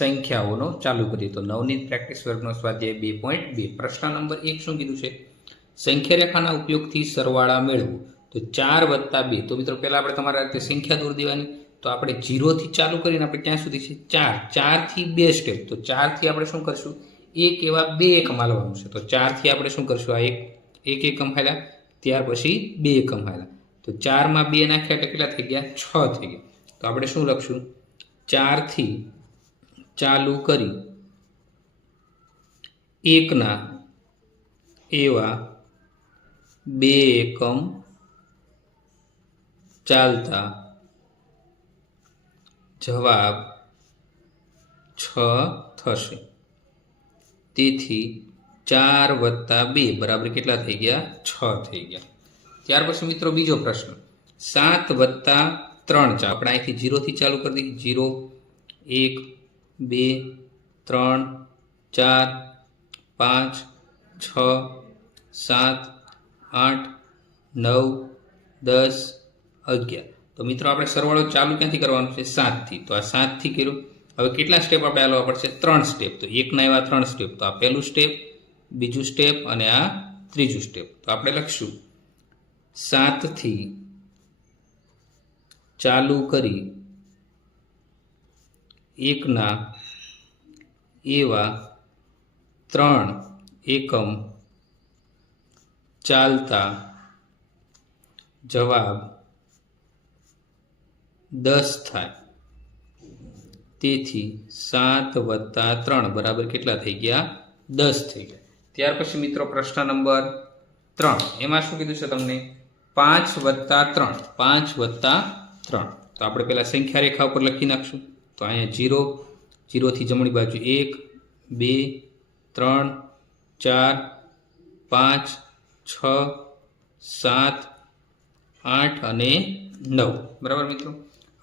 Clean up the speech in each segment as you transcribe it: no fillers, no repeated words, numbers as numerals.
સંખ્યાઓનો ચાલુ કરીએ તો નવનીત પ્રેક્ટિસ વર્ગનો સ્વાધ્યાય 2.2 પ્રશ્ન નંબર 1 શું કીધું છે? સંખ્યા રેખાના ઉપયોગથી સરવાળા મેળવો. તો 4 + 2. તો મિત્રો પહેલા આપણે તમારા રીતે સંખ્યા દૂર દેવાની. તો આપણે 0 થી ચાલુ કરીને આપણે ક્યાં સુધી છે? 4. 4 થી 2 સ્ટેપ. તો 4 થી આપણે શું કરશું? એક એવા 2 એકમ હાલવાનું છે. તો 4 થી આપણે શું કરશું? આ એક એકમ હાલ્યા, ત્યાર પછી 2 એકમ હાલ્યા. તો 4 માં 2 નાખ્યા એટલે કેટલા થઈ ગયા? 6 થઈ ગયા. તો આપણે શું લખશું? 4 થી ચાલુ કરી એકના એવા 2 એકમ ચાલતા જવાબ 6 થશે. તેથી 4 + 2 બરાબર કેટલા થઈ ગયા? 6 થઈ ગયા. ત્યાર પછી મિત્રો બીજો પ્રશ્ન, 7 + 3. આપણે અહીંથી 0 થી ચાલુ કરી દઈએ. 0, 1, 2, 3, 4, 5, 6, 7, 8, 9, 10, 11. તો મિત્રો આપણે સરવાળો ચાલુ ક્યાંથી કરવાનો છે? 7 થી. તો આ 7 થી કર્યું. હવે કેટલા સ્ટેપ આપણે હાલવા પડશે? 3 સ્ટેપ. તો એકના એવા 3 સ્ટેપ. તો આ પહેલું સ્ટેપ, બીજું સ્ટેપ અને આ ત્રીજું સ્ટેપ. તો આપણે લખશું 7 થી ચાલુ કરી એકના એવા 3 એકમ ચાલતા જવાબ 10 થાય. તેથી 7 + 3 બરાબર કેટલા થઈ ગયા? 10 થઈ ગયા. ત્યાર પછી મિત્રો પ્રશ્ન નંબર 3. એમાં શું કીધું છે તમને? 5 + 3. 5 + 3. તો આપણે પહેલા સંખ્યા રેખા ઉપર લખી નાખશું. તો અહીંયા 0, 0 થી જમણી બાજુ 1, 2, 3, 4, 5, 6, 7, 8 અને 9. બરાબર મિત્રો?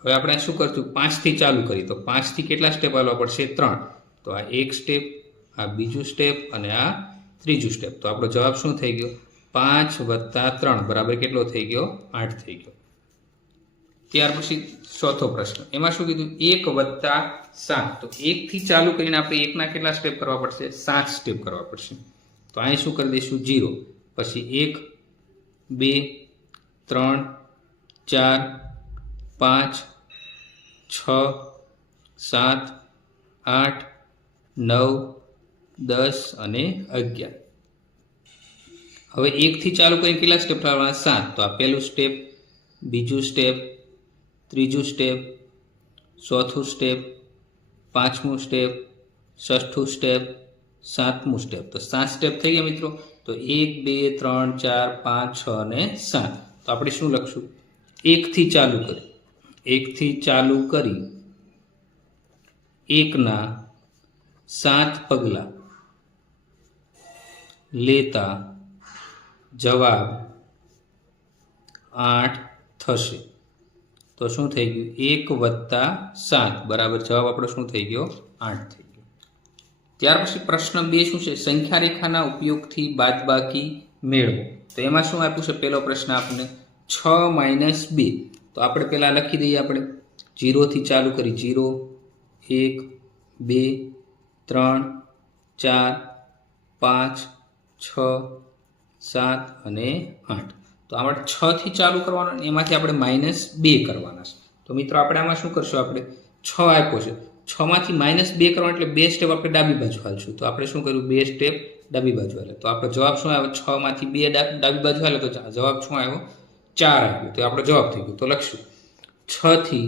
હવે આપણે શું કરશું? 5 થી ચાલુ કરી. તો 5 થી કેટલા સ્ટેપ હાલવા પડશે? 3. તો આ એક સ્ટેપ, આ બીજું સ્ટેપ અને આ ત્રીજું સ્ટેપ. તો આપણો જવાબ શું થઈ ગયો? 5 + 3 બરાબર કેટલો થઈ ગયો? 8 થઈ ગયો. ત્યાર પછી ચોથો પ્રશ્ન, એમાં શું કીધું? 1 + 7. તો 1 થી ચાલુ કરીને આપણે એકના કેટલા સ્ટેપ કરવા પડશે? 7 સ્ટેપ કરવા પડશે. તો અહીં શું કરી દઈશું? 0, પછી 1, 2, 3, 4, 5, 6, 7, 8, 9, 10 અને 11. હવે 1 થી ચાલુ કરીને કેટલા સ્ટેપ કરવાના? 7. તો આ પહેલું સ્ટેપ, બીજું સ્ટેપ, ત્રીજું સ્ટેપ, ચોથું સ્ટેપ, પાંચમું સ્ટેપ, છઠ્ઠું સ્ટેપ, સાતમું સ્ટેપ. તો 7 સ્ટેપ થઈ ગયા મિત્રો. તો 1, 2, 3, 4, 5, 6 અને 7. તો આપણે શું લખશું? 1 થી ચાલુ કરી. 1 થી ચાલુ કરી એકના 7 પગલા લેતા જવાબ 8 થશે. તો શું થઈ ગયું? 1 + 7 બરાબર જવાબ આપણો શું થઈ ગયો? 8 થઈ ગયો. ત્યાર પછી પ્રશ્ન 2 શું છે? સંખ્યા રેખાના ઉપયોગથી બાદબાકી મેળવો. તો એમાં શું આપ્યું છે? પહેલો પ્રશ્ન આપણને 6 - 2. તો આપણે પહેલાં લખી દઈએ. આપણે 0 થી ચાલુ કરી. 0, 1, 2, 3, 4, 5, 6, 7 અને 8. તો આપણે 6 થી ચાલુ કરવાનું, એમાંથી આપણે -2 કરવાના છે. તો મિત્રો આપણે આમાં શું કરશું? આપણે 6 આપ્યો છે, 6 માંથી -2 કરવાનું એટલે 2 સ્ટેપ આપણે ડાબી બાજુ હાલશું. તો આપણે શું કર્યું? 2 સ્ટેપ ડાબી બાજુ હાલે. તો આપણો જવાબ શું આવ્યો? 6 માંથી 2 ડાબી બાજુ હાલે તો જવાબ શું આવ્યો? 4 આવ્યો. તો આપણો જવાબ થઈ ગયો. તો લખશું 6 થી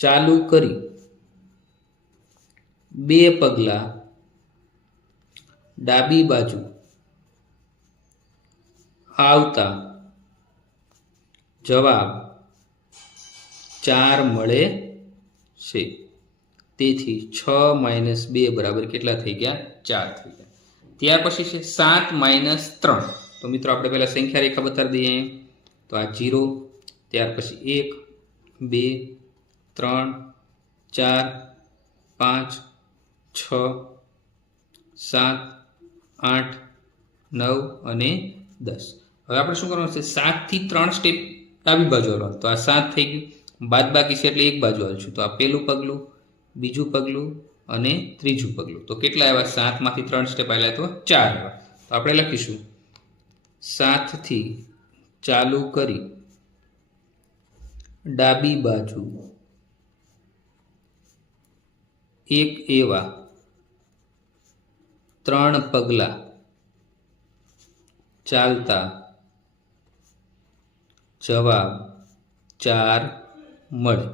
ચાલુ કરી 2 પગલા ડાબી બાજુ આવતા જવાબ 4 મળે છે. તેથી 6 - 2 બરાબર કેટલા થઈ ગયા? 4 થઈ ગયા. ત્યાર પછી છે 7 - 3. તો મિત્રો આપણે પહેલાં સંખ્યા રેખા બતાવી દઈએ. તો આ 0, ત્યાર પછી 1, 2, 3, 4, 5, 6, 7, 8, 9 અને 10. હવે આપણે શું કરવાનું છે? 7 થી 3 સ્ટેપ ડાબી બાજુ હાલવાનું. તો આ 7 થઈ ગયું. બાદબાકી છે એટલે એક બાજુ હાલશું. તો આ પહેલું પગલું, બીજું પગલું, અને ત્રીજું પગલું. તો કેટલા આવ્યા? 7માંથી 3 સ્ટેપ આવ્યા તો 4 આવ્યા. તો આપણે લખીશું 7થી ચાલુ કરી ડાબી બાજુ એક એવા 3 પગલા ચાલતા જવાબ 4 મળે.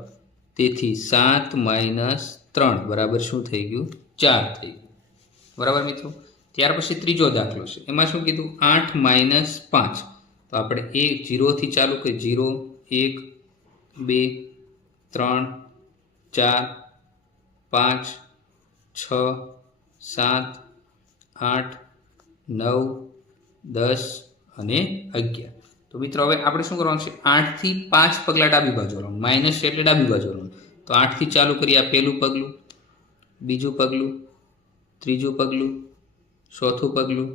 તેથી 7 - 3 બરાબર શું થઈ ગયું? 4 થઈ ગયું. બરાબર મિત્રો. ત્યાર પછી ત્રીજો દાખલો છે. એમાં શું કીધું? 8 - 5. તો આપણે 0 થી ચાલુ કરીએ. 0 1 2 3 4 5 6 7 8 9 10 અને 11. તો મિત્રો હવે આપણે શું કરવાનું છે? 8 થી 5 પગલા ડાબી બાજુ વળવાનું. માઇનસ એટલે ડાબી બાજુ વળવાનું. તો 8 થી ચાલુ કરીએ. આ પહેલું પગલું, બીજું પગલું, ત્રીજું પગલું, ચોથું પગલું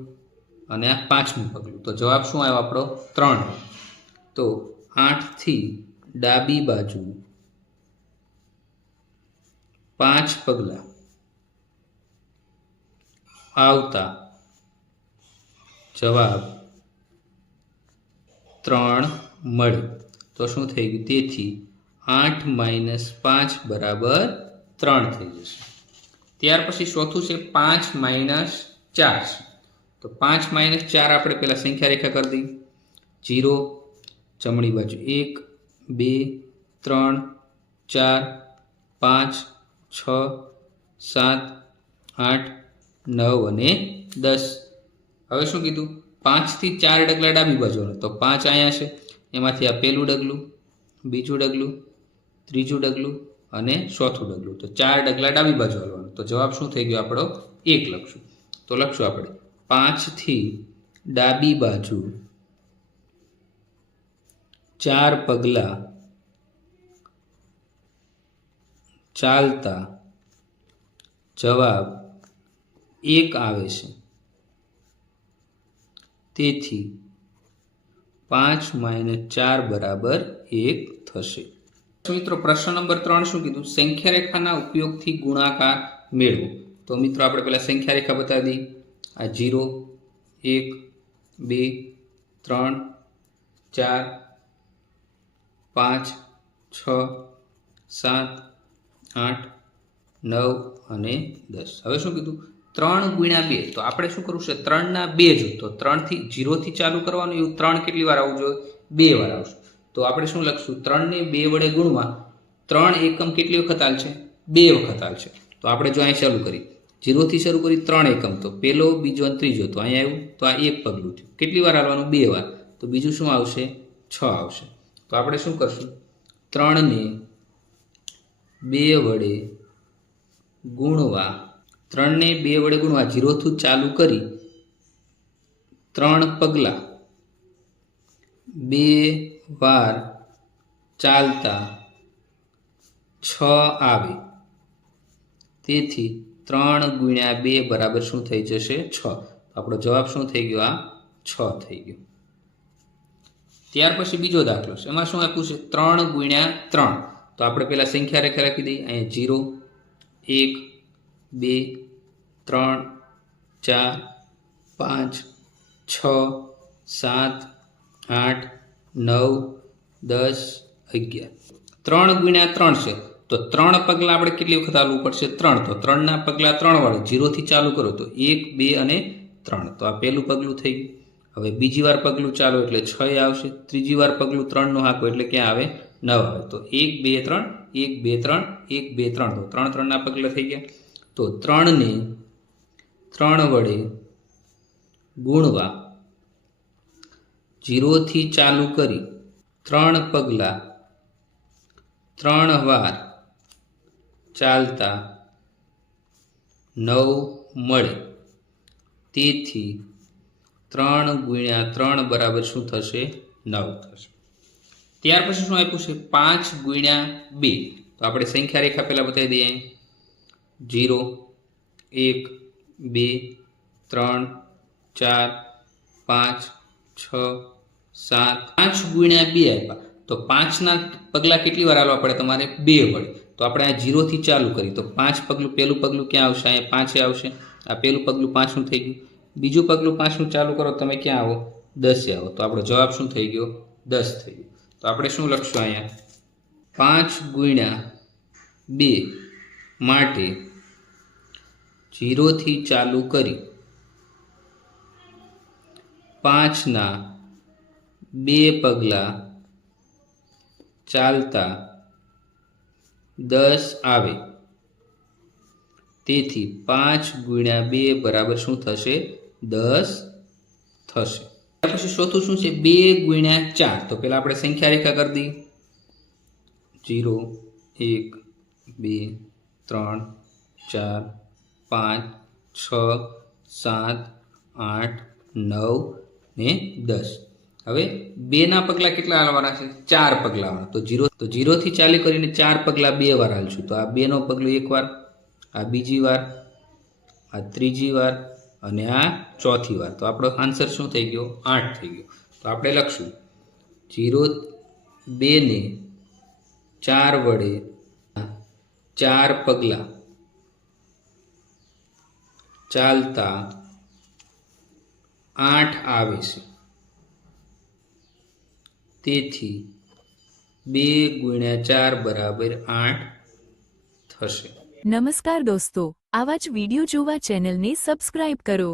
અને આ 5મું પગલું. તો જવાબ શું આવ્યો આપણો? 3. તો 8 થી ડાબી બાજુ 5 પગલા આવતા જવાબ 3 મળે. તો શું થઈ ગયું? તેથી 8 - 5 બરાબર 3 થઈ જશે. ત્યાર પછી ચોથું છે 5 - 4. તો 5 - 4 આપણે પહેલાં સંખ્યા રેખા કરી દઈએ. 0 જમણી બાજુ 1 2 3 4 5 6 7 8 9 અને 10. હવે શું કીધું? 5 થી 4 ડગલા ડાબી બાજુ. તો 5 અહીંયા છે. એમાંથી આ પહેલું ડગલું, બીજું ડગલું, ત્રીજું ડગલું અને ચોથું ડગલું. તો 4 ડગલા ડાબી બાજુ હાલવાનું. તો જવાબ શું થઈ ગયો આપણો? 1 લખશું. તો લખશું આપણે 5 થી ડાબી બાજુ 4 પગલા ચાલતા જવાબ 1 આવે છે. તેથી 5 - 4 બરાબર 1 થશે. મિત્રો પ્રશ્ન નંબર 3 શું કીધું? સંખ્યા રેખાના ઉપયોગથી ગુણાકાર મેળવો. તો મિત્રો આપણે પહેલા સંખ્યા રેખા બતાવી દઈએ. આ 0 1 2 3 4 5 6 7 8 9 અને 10. હવે શું કીધું? 3 × 2. તો આપણે શું કરવું છે? 3ના 2 જૂથ. તો 3 થી 0 થી ચાલુ કરવાનું. એવું 3 કેટલી વાર આવવું જોઈએ? 2 વાર આવશે. તો આપણે શું લખશું? 3 ને 2 વડે ગુણવા 3 એકમ કેટલી વખત આવશે? 2 વખત આવશે. તો આપણે જો અહીં ચાલુ કરી 0 થી શરૂ કરી 3 એકમ. તો પહેલો, બીજો અને ત્રીજો. તો અહીંયા આવ્યું. તો આ એક પગલું થયું. કેટલી વાર આવવાનું? 2 વાર. તો બીજું શું આવશે? 6 આવશે. તો આપણે શું કરશું? 3 ને 2 વડે ગુણવા 3 ને 2 વડે ગુણવા 0 થી ચાલુ કરી 3 પગલા 2 વાર ચાલતા 6 આવે. તેથી 3 × 2 બરાબર શું થઈ જશે? 6. આપણો જવાબ શું થઈ ગયો? આ 6 થઈ ગયો. ત્યાર પછી બીજો દાખલો છે. એમાં શું આપ્યું છે? 3 × 3. તો આપણે પહેલાં સંખ્યા રેખા રાખી દઈએ. અહીંયા 0 1 2 3 4 5 6 7 8 9 10 11. 3 × 3 છે. તો 3 પગલાં આપણે કેટલી વખત ચાલવું પડશે? 3. તો 3ના પગલાં 3 વાળે 0 થી ચાલુ કરો તો 1 2 અને 3. તો આ પહેલું પગલું થઈ ગયું. હવે બીજી વાર પગલું ચાલો એટલે 6 આવશે. ત્રીજી વાર પગલું 3નું હાંકો એટલે ક્યાં આવે? 9 આવે. તો 1 2 3 1 2 3 1 2 3. તો 3 3ના પગલાં થઈ ગયા. તો 3 ને 3 વડે ગુણવા 0 થી ચાલુ કરી 3 પગલાં 3 વાર ચાલતા 9 મળે. તેથી 3 × 3 બરાબર શું થશે? 9 થશે. ત્યાર પછી શું આપ્યું છે? 5 × 2. તો આપણે સંખ્યા રેખા પહેલાં બતાવી દઈએ. 0 1 2 3 4 5 6 7 5 × 2 આપ્યા. તો 5ના પગલાં કેટલી વાર હાલવા પડે તમારે? 2 વડે. તો આપણે આ 0 થી ચાલુ કરી તો 5 પગલું, પહેલું પગલું ક્યાં આવશે? અહીંયા 5 આવશે. આ પહેલું પગલું 5નું થઈ ગયું. બીજું પગલું 5નું ચાલુ કરો, તમે ક્યાં આવો? 10 આવો. તો આપણો જવાબ શું થઈ ગયો? 10 થઈ ગયો. તો આપણે શું લખશું અહીંયા? 5 ગુણ્યા 2 માટે 0 થી ચાલુ કરી 5ના 2 પગલાં ચાલતા 10 આવે. તેથી 5 ગુણ્યા 2 બરાબર શું થશે? 10 થશે. ત્યાર પછી ચોથું શું છે? 2 ગુણ્યા 4. તો પહેલાં આપણે સંખ્યા રેખા કરી દઈએ. 0 1 2 3 4 5 6 7 8 9 ને 10. હવે 2ના પગલાં કેટલા હાલવાના છે? 4 પગલાં. તો 0 થી ચાલુ કરીને 4 પગલાં 2 વાર હાલશું. તો આ 2નો પગલું 1 વાર, આ બીજી વાર, આ ત્રીજી વાર અને આ ચોથી વાર. તો આપણો આન્સર શું થઈ ગયો? 8 થઈ ગયો. તો આપણે લખશું 0 2ને 4 વડે 4 પગલાં ચાલતા 8 આવે છે. તેથી 2 ગુણ્યા 4 બરાબર 8 થશે. નમસ્કાર દોસ્તો, આવા જ વિડિયો જોવા ચેનલને સબસ્ક્રાઇબ કરો.